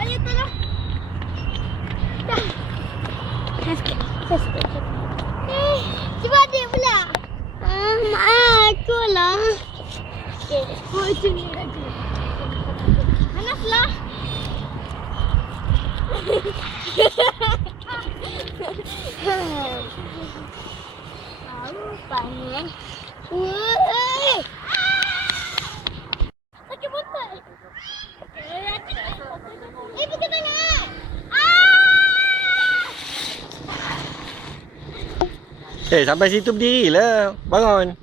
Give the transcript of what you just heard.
Ayo tolong. Dah. Sikit. Cuba dia pula. Mak aku lah. Okay. Oh, itu ni lagi. Panas lah. Panas. Sakit botol. Bukan tangan. Sampai situ berdirilah. Bangun.